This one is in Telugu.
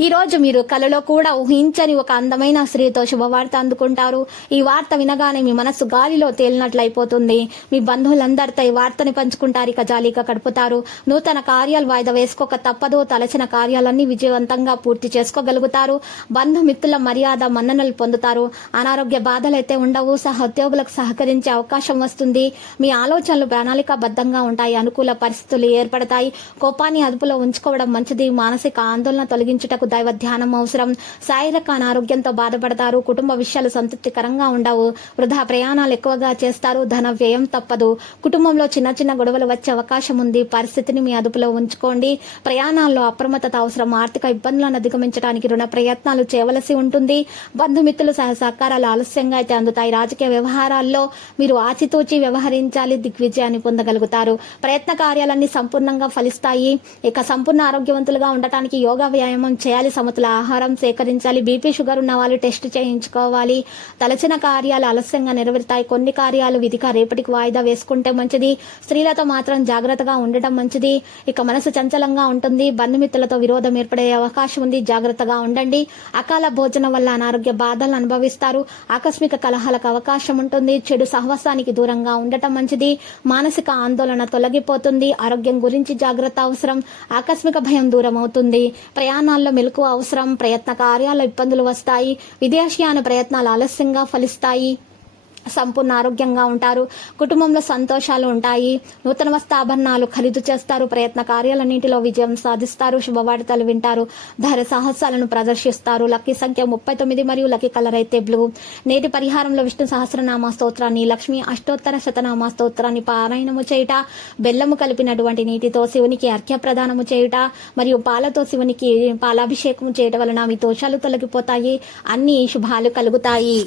ఈ రోజు మీరు కలలో కూడా ఊహించని ఒక అందమైన స్త్రీతో శుభవార్త అందుకుంటారు. ఈ వార్త వినగానే మీ మనస్సు గాలిలో తేలినట్లయిపోతుంది. మీ బంధువులందరితో ఈ వార్తని పంచుకుంటారు. ఇక జాలీగా గడుపుతారు. నూతన కార్యాలు వాయిదా వేసుకోక తప్పదు. తలచిన కార్యాలన్నీ విజయవంతంగా పూర్తి చేసుకోగలుగుతారు. బంధుమిత్రుల మర్యాద మన్ననలు పొందుతారు. అనారోగ్య బాధలైతే ఉండవు. సహోద్యోగులకు సహకరించే అవకాశం వస్తుంది. మీ ఆలోచనలు ప్రణాళికాబద్ధంగా ఉంటాయి. అనుకూల పరిస్థితులు ఏర్పడతాయి. కోపాన్ని అదుపులో ఉంచుకోవడం మంచిది. మానసిక ఆందోళన తొలగించుటకు దైవ ధ్యానం అవసరం. శారీరక అనారోగ్యంతో బాధపడతారు. కుటుంబ విషయాలు సంతృప్తికరంగా ఉండవు. వృధా ప్రయాణాలు ఎక్కువగా చేస్తారు. ధన వ్యయం తప్పదు. కుటుంబంలో చిన్న చిన్న గొడవలు వచ్చే అవకాశం ఉంది. పరిస్థితిని మీ అదుపులో ఉంచుకోండి. ప్రయాణాల్లో అప్రమత్తత అవసరం. ఆర్థిక ఇబ్బందులను అధిగమించడానికి రుణ ప్రయత్నాలు చేయవలసి ఉంటుంది. బంధుమిత్రులు సహ సహకారాలు ఆలస్యంగా అయితే అందుతాయి. రాజకీయ వ్యవహారాల్లో మీరు ఆచితూచి వ్యవహరించాలి. దిగ్విజయాన్ని పొందగలుగుతారు. ప్రయత్న కార్యాలన్నీ సంపూర్ణంగా ఫలిస్తాయి. ఇక సంపూర్ణ ఆరోగ్యవంతులుగా ఉండటానికి యోగా వ్యాయామం చేయాలి సమతుల ఆహారం సేకరించాలి బీపీ షుగర్ ఉన్న వాళ్ళు టెస్ట్ చేయించుకోవాలి. తలచిన కార్యాలు ఆలస్యంగా నెరవేరుతాయి. కొన్ని కార్యాలు విధిగా రేపటికి వాయిదా వేసుకుంటే మంచిది. స్త్రీలతో మాత్రం జాగ్రత్తగా ఉండటం మంచిది. ఇక మనసు చంచలంగా ఉంటుంది. బంధుమిత్రులతో విరోధం ఏర్పడే అవకాశం ఉంది. జాగ్రత్తగా ఉండండి. అకాల భోజనం వల్ల అనారోగ్య బాధలను అనుభవిస్తారు. ఆకస్మిక కలహాలకు అవకాశం ఉంటుంది. చెడు సహవాసానికి దూరంగా ఉండటం మంచిది. మానసిక ఆందోళన తొలగిపోతుంది. ఆరోగ్యం గురించి జాగ్రత్త అవసరం. ఆకస్మిక భయం దూరం అవుతుంది ప్రయాణాల్లో మెలకు అవసరం ప్రయత్న కార్యాల ఇబ్బందులు వస్తాయి విదేశీయాన ప్రయత్నాలు ఆలస్యంగా ఫలిస్తాయి. సంపూర్ణ ఆరోగ్యంగా ఉంటారు. కుటుంబంలో సంతోషాలు ఉంటాయి. నూతన వస్త్రాభరణాలు ఖరీదు చేస్తారు. ప్రయత్న కార్యాలన్నింటిలో విజయం సాధిస్తారు. శుభవార్తలు వింటారు. ధైర్య సాహసాలను ప్రదర్శిస్తారు. లక్కీ సంఖ్య ముప్పై తొమ్మిది మరియు లక్కీ కలర్ అయితే బ్లూ. నేటి పరిహారంలో విష్ణు సహస్రనామ స్తోత్రాన్ని లక్ష్మి అష్టోత్తర శతనామ స్తోత్రాన్ని పారాయణము చేయుట బెల్లము కలిపినటువంటి నీటితో శివునికి అర్ఘ్య ప్రదానము చేయుట మరియు పాలతో శివునికి పాలాభిషేకము చేయటం వలన మీ దోషాలు తొలగిపోతాయి. అన్ని శుభాలు కలుగుతాయి.